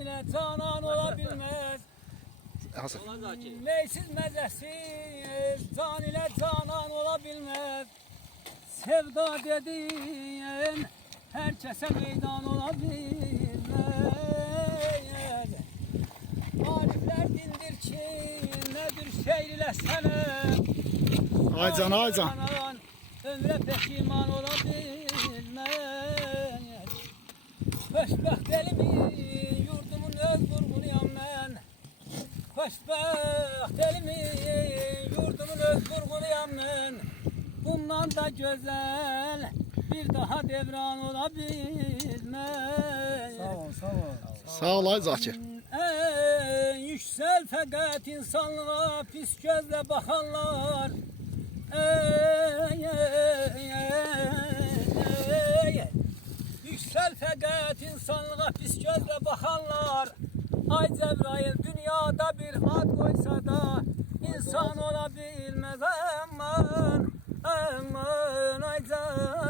ile canan olabilmez. Neysiz mezesiz can ile canan olabilmez. Sevda dediğin herkese meydan olabilmez. Arifler dindir ki nedir şehir ile sene. Aycan Aycan. Ömre peşiman olabilmez. Xoşbəxt elimi yurdumun öz vurğunuyam mən. Xoşbəxt elimi yurdumun öz vurğunuyam mən. Bundan da güzel bir daha devran olabilmez. Sağ ol, sağ ol. Sağ ol ay Zakir. En yüksel fakat insanlığa pis gözle bakanlar. Yüksel fakat insanlığa pis gözle bakanlar. Ay Cebrail dünyada bir ad koysa da insan olabilmez. Aman aman ay Cebrail.